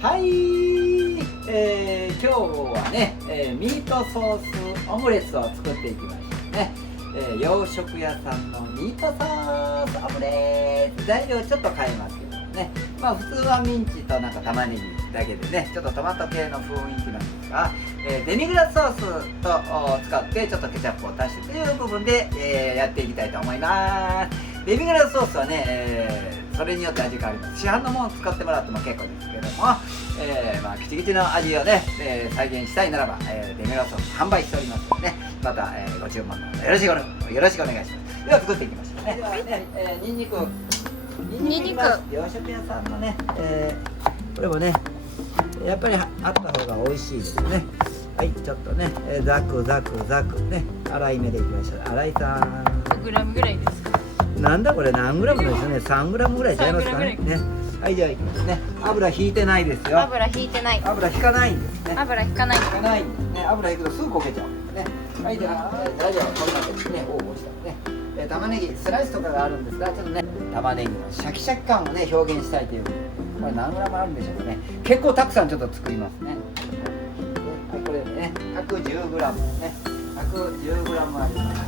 はい、今日はね、ミートソースオムレツを作っていきましたね。洋食屋さんのミートソースオムレツ、材料ちょっと変えますけどね、まあ普通はミンチとなんか玉ねぎだけでね、ちょっとトマト系の雰囲気なんですが、デミグラスソースと使ってちょっとケチャップを足してという部分で、やっていきたいと思います。デミグラスソースはね、それによって味があります。市販のものを使ってもらっても結構ですけども、まあキチキチの味をね、再現したいならば、デミグラスソース販売しておりますのでね、また、ご注文のほどよろしくお願いします。では作っていきましょうね。ではね、ニンニク洋食屋さんのね、これもねやっぱりあった方が美味しいですね。はい、ちょっとね、ザクね、粗い目でいきましょう。粗いさん5グラムぐらいですか。なんだこれ、何グラムですよね。3グラムぐらいちゃいますかね。はい、じゃあいきますね。油引いてないですよ。油引いてない。油引かないんですね。油引かない。引かないんですね。油引くとすぐ焦げちゃうんですね。はい、では材料はこんな感じでね、応募したね。玉ねぎスライスとかがあるんですが、ちょっとね玉ねぎのシャキシャキ感をね表現したいという。これ何グラムあるんでしょうかね。結構たくさんちょっと作りますね。はい、これでね 110グラムね、110グラムあります。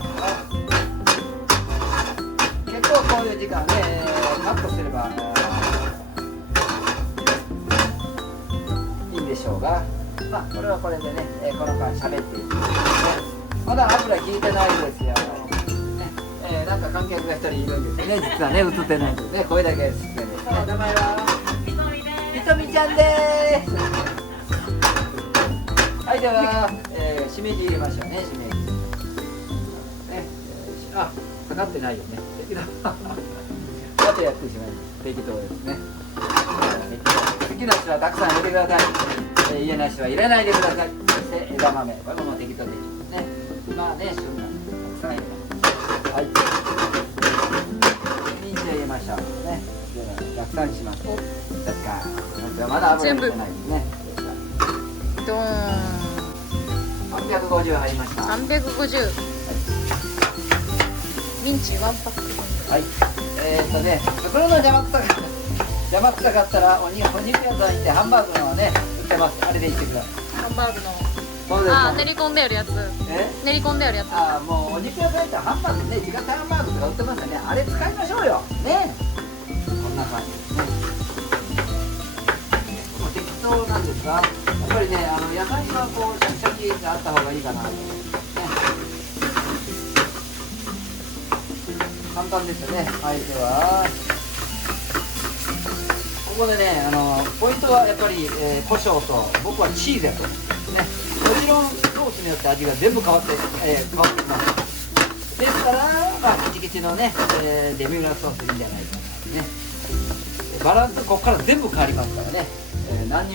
結構こういう時間ねカットすればいいんでしょうが、まあこれはこれでね、この間喋っていきますね。まだ油引いてないですよ。なんか観客が一人いるんですよね。実はね映ってないんですね。声だけ映ってるんですね。名前はひとみちゃんです。はい、では、しめじ入れましょうね。しめじね、あ、かかってないよね。適当あとやってしまいます。適当ですね。好きな人はたくさん入れてください。家な人は入れないでください。そして枝豆、これも適当でいいですね。まあね、旬なんでたくさん入れます。はい。ミンチを入れましょうね。では、たくさんします。まだ油入れてないですね。ドーン。350入りました。350。ミンチ1パック分。はい。袋の邪魔くさかったらお肉屋さん行ってハンバーグのね売ってます。あれでいってください。ハンバーグの。そうです。あ、練り込んであるやつ。練り込んであるやつ。あ、もうお肉屋さん行ったらハンバーグね、自家製ハンバーグとか売ってますよね。あれ使いましょうよ。ね。こんな感じですね。もう適当なんですが、やっぱりね、野菜はこうシャキシャキがあった方がいいかなと思ってね。簡単ですよね。はい、ではここでね、ポイントはやっぱり、胡椒と僕はチーズやと思うんですね。もちろんソースによって味が全部変わってきます。ですから、まあ、キチキチのね、デミグラスソースいいんじゃないかなね。バランスここから全部変わりますからね。何デ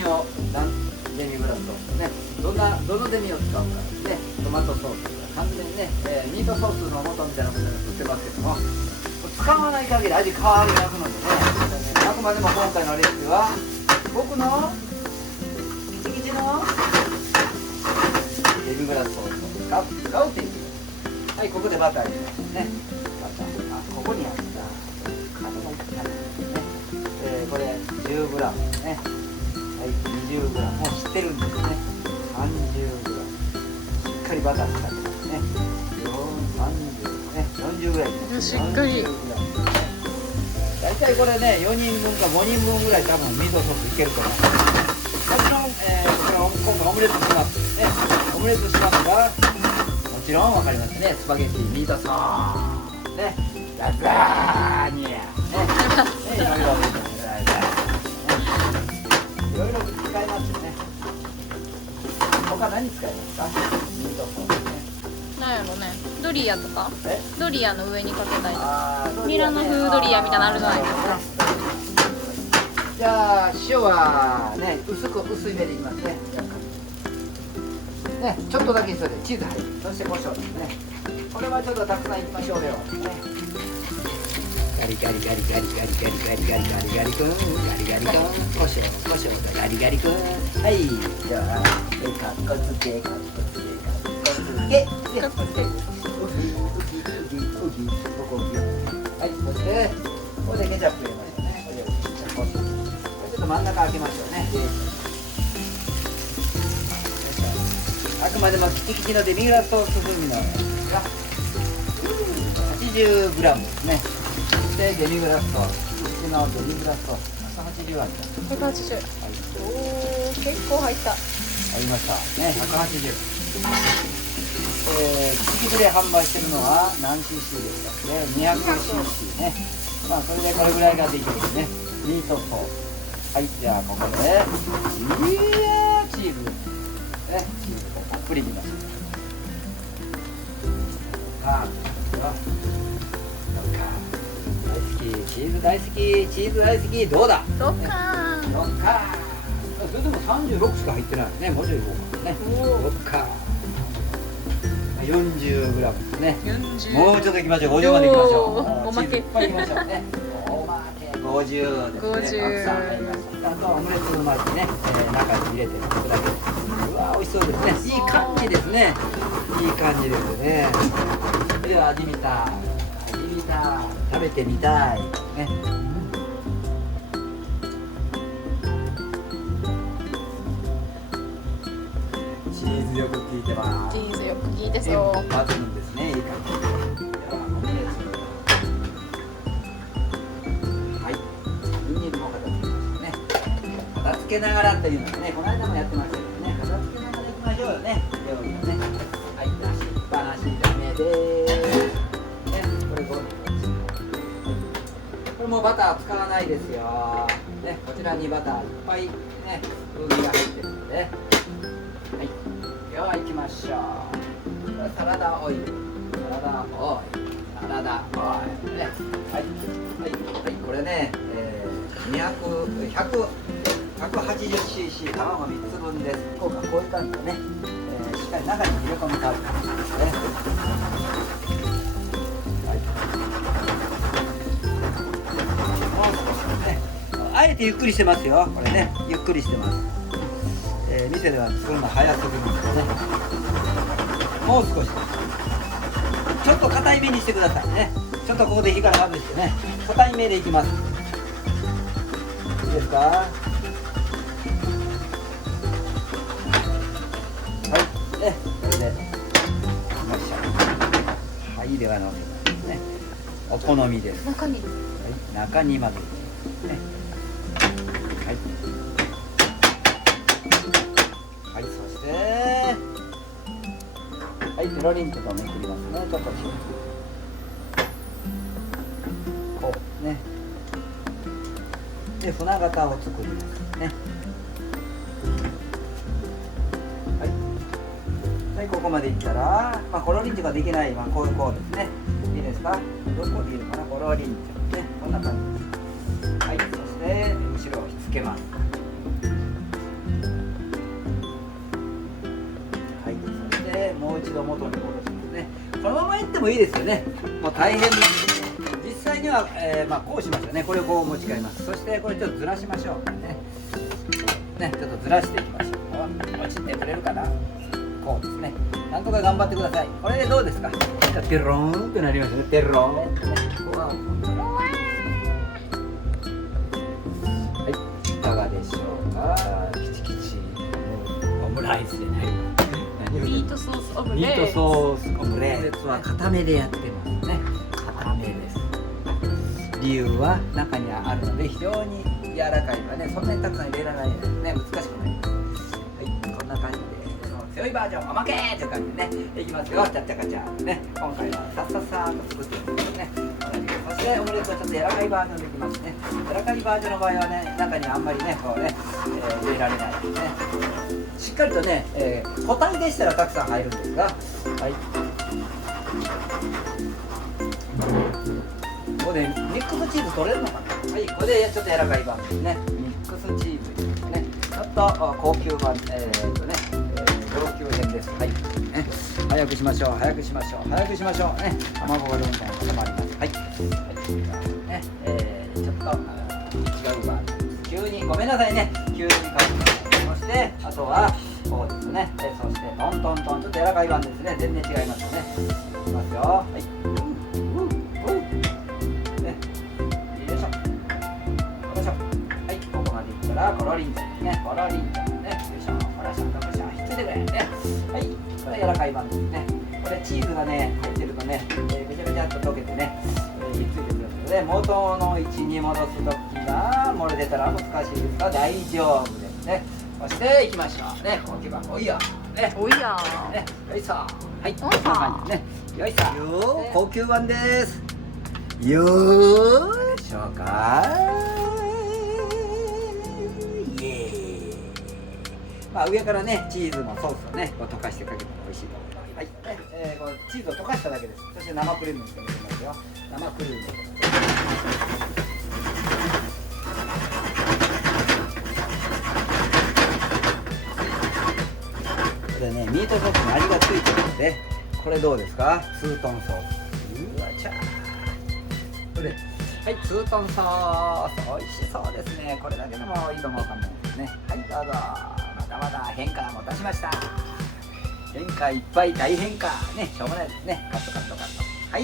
ミグラスソースね、どのデミを使うかね、トマトソース完全にね、ミートソースの素みたいなものが売ってますけども、使わない限り味変わりますのでね、あくまでも今回のレシピは僕のキチキチのデミグラスソースを使うっていう。はい、ここでバター入れますね。バター、ここにあったカツオね、これ 10g ね。はい、20g もう知ってるんですね。30g しっかりバター使ってますね。30ね、40ぐらいです。しっかり。大体これね、4人分か5人分ぐらい多分ミートソースいけると思います。もちろん、これは今回オムレツしますね。オムレツしますが、もちろん分かりますね。スパゲッティ、ミートソースね、ラザーニアね、いろいろ使いますよね。他何使いますか？ミートソースね。なんやろね。ドリアとか？ドリアの上にかけたいとか。ね、ニラの風ドリアみたいなのあるじゃないですか。じゃあ塩はね、薄いめでいきますね。ね、ちょっとだけそれでチーズ入る。そして胡椒ですね。これはちょっとたくさんいきましょうよ。ね。ガリガリガリガリガリガリガリガリガリガリ君、ガリガリ君、胡椒ガリガリ君。はい、じゃあカッコつけ。はい、そしてここでケチャップ入れましょうね。これちょっとと真ん中開けましょうね。あくまでもキチキチのデミグラスソース風味のやつが 80g ですね。そしてデミグラスソース、うちのデミグラスソース180味だ。180。おお、結構入った。ありましたね。180。キチキチで販売してるのは何 cc ですかね。200cc ね。まあそれでこれぐらいができるんですね。ミートソース。はい、じゃあここでチーズね、チーズをたっぷり入れましょう。大好き、チーズ大好き、チーズ大好き、どうだ？ドッカーン。ドッカーン。それでも36しか入ってないね。もうちょいいこうかね。ドッカーン。40g ですね。もうちょっといきましょう。50までいきましょう。おまけ。いっぱいいきましょうね。おまけ50ですね。たくさん入りました。あとオムレツの巻いてね、中に入れていくだけです。うわー、美味しそうですね。いい感じですね。いい感じですね。それでは味見たい。味見たい。食べてみたい。ね。チーズよく効いてます。チーズよく効いてそう。抜群ですね。いい感じ。ではオムレツ。はい。ニンニクも片付けましたね。片付けながらっていうのはね、この間もやってましたけどね。片付けながら行きましょうよね。料理をね。はい、出しっぱなしダメでーす。ね、これこれもバター使わないですよ。ね、こちらにバターいっぱいね、風味が入ってるので。はい。では行きましょう。サラダオイル、サラダオイル、サラダオイルね。はい、はい、はい、これね、180cc 卵3つ分です。こういう感じでね、しっかり中に入れ込むタイプですね。はい。もう少しね、あえてゆっくりしてますよ。これね、ゆっくりしてます。店では作るの早すぎるんでね。もう少しちょっと硬いめにしてくださいね。ちょっとここで火から外してね、硬いめでいきます。いいですか？はい、ね、これでいきましょう。はい、ではのせますね。お好みです。中に。はい、中にまでね。はい。はい、そしてはい、ペロリンとめくりますね。ちょっとこうね。で、船形を作りますね。はい。はい、ここまでいったら、まあ、コロリンチができない、まあ、こうですね。いいですか？どこでいいのかな、コロリンチね。こんな感じです。はい、そして後ろをひっつけます。もう一度元に戻しますね。このままいってもいいですよね。もう大変です。実際には、まあこうしましょうね。これをこう持ち替えます。そしてこれちょっとずらしましょうね。ね、ちょっとずらしていきましょう。落ちてくれるかな。こうですね。なんとか頑張ってください。これでどうですか。テローンってなりますね。テローンってね。はい、いかがでしょうか。キチキチオムライスでね。ミートソースオムレツ。ミートソースオムレツは固めでやってますね。固めです。理由は中にはあるので非常に柔らかいのはね、そんなにたくさん入れられないのでね、難しくない。はい、こんな感じで強いバージョンおまけーという感じでね、いきますよ。チャッチャカチャね。今回はさっさっさーっと作ってるんですね。そしてオムレツはちょっと柔らかいバージョンできますね。柔らかいバージョンの場合はね、中にあんまりね、こうね、入れられないですね。しっかりとね、個体でしたらたくさん入るんですが、はい。ここでミックスチーズ取れるのかな。はい、これでちょっと柔らかい版ですね。ミックスチーズですね。ちょっと高級版、上級編です。はい。ね、早くしましょう。早くしましょう。早くしましょう。ね、卵がどんどん固まります。はい。ね、ちょっと違う版。急にごめんなさいね。急に変わります。そしてあとはこうですね。そしてトントントン、ちょっと柔らかい版ですね。全然違いますよね。いきますよ。はい。ね、よいしょ。よいしょ。はい、ここまでいったらはコロリンちゃんね、コロリンちゃんね、よいしょ、コロシャンコロシャン、ひっついてくれね。はい、これ柔らかいパンですね。これチーズがね入ってるとね、べちゃべちゃっと溶けてね、ひっついてくるので元の位置に戻すときが漏れ出たら難しいですが大丈夫ですね。そしていきましょうね。大きいパン、おいやね、おいやね、よいしょ、はい、こんおいしょな感じですね。よいしょ、よー、高級版です。よーでしょうか。イエーイ。まあ上からねチーズのソースをねこう溶かしてかけたら美味しいと思います。はい、このチーズを溶かしただけです。そして生クリームにしてみますよ。生クリーム。これねミートソースに味がついてるので、これどうですか？ツートンソース。うわちゃー。これはい、ツートンソース美味しそうですね。これだけでもいいかもわかんないですね。はい、どうぞ。またまた変化も出しました。変化いっぱい、大変化ね、しょうがないですね。カットカットカット。はい。